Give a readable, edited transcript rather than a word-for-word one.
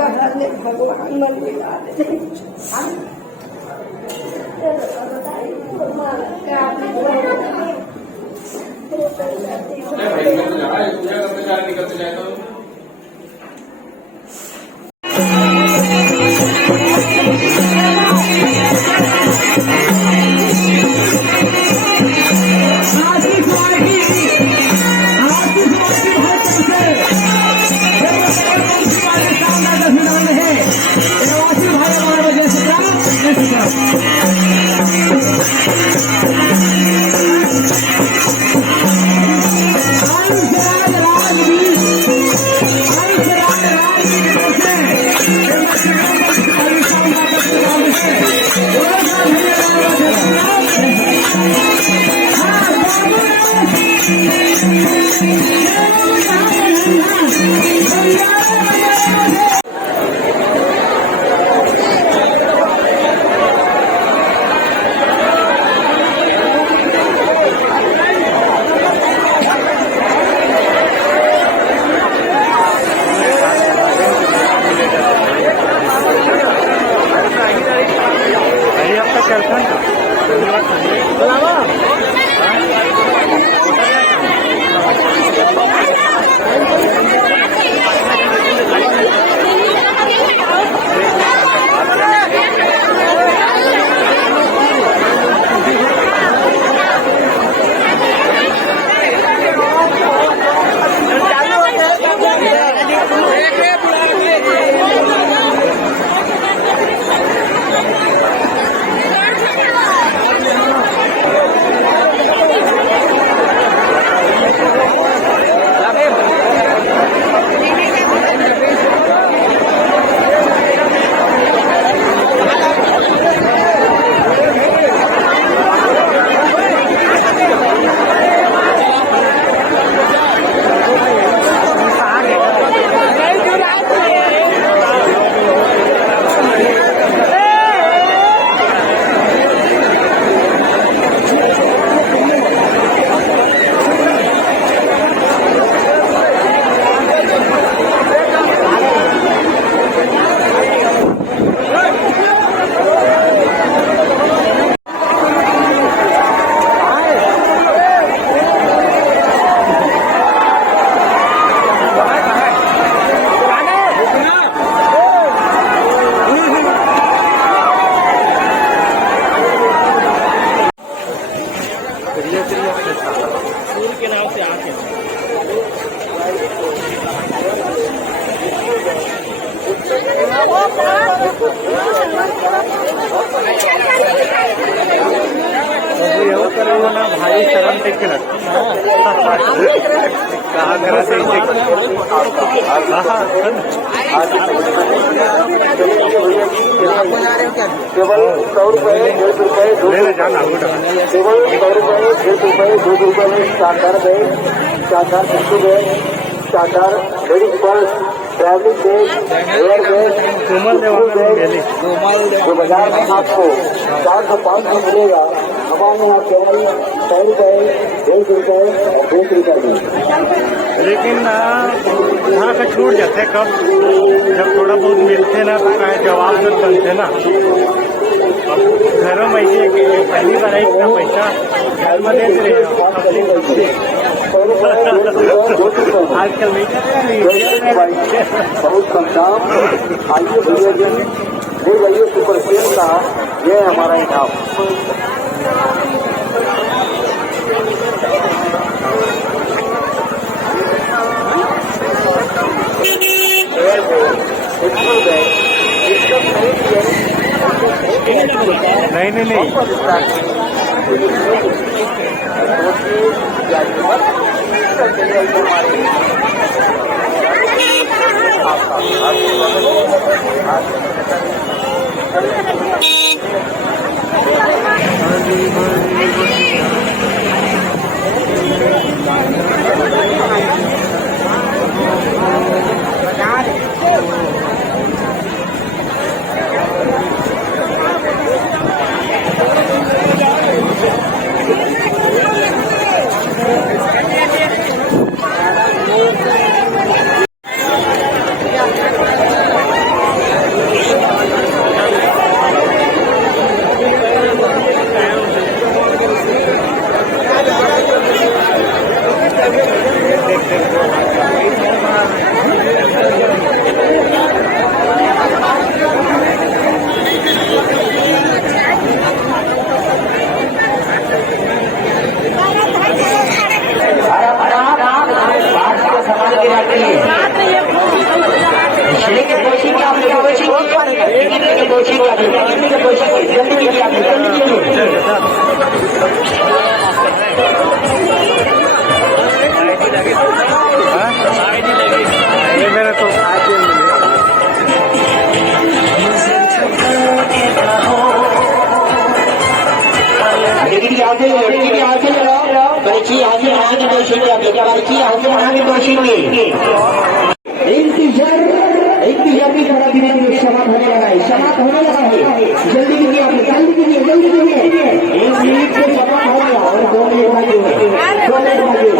भगवान मंदिर भाई शर्म देख के लगता कहा करा से केवल 100 रुपए 150 रुपए 200 जाना केवल 100 रुपए 150 रुपए 200 रुपए में शानदार बैग, शानदार टिश्यू बैग, शानदार ladies purse, travelling bag, air bag, जो बाजार में आपको 400-500 मिलेगा, हमारे यहाँ केवल 100 रुपए 150 रुपए और 20 रुपए में। लेकिन यहाँ का छूट जाते कब जब थोड़ा बहुत मिलते ना तो कहे जवाब न बनते ना। घरों में ये पहली बार इतना पैसा घर में दे रहे आजकल बहुत कम दाम। आइए भैया जी, ये भैया सुपर सेल का ये हमारा इनाम। नहीं आती है लेकिन कोशिश क्या आपने कोशिश जल्दी कीजिए आपने जल्दी ये मेरा तो लेकिन आगे बच्ची आगे दोषी आप लोग बच्ची आगे दोषी इंतजार की तरह धीरे धीरे समाप्त होने लगा है जल्दी कीजिए आप जल्दी कीजिए 1 मिनट से समाप्त हो गया और 2 मिनट बाकी है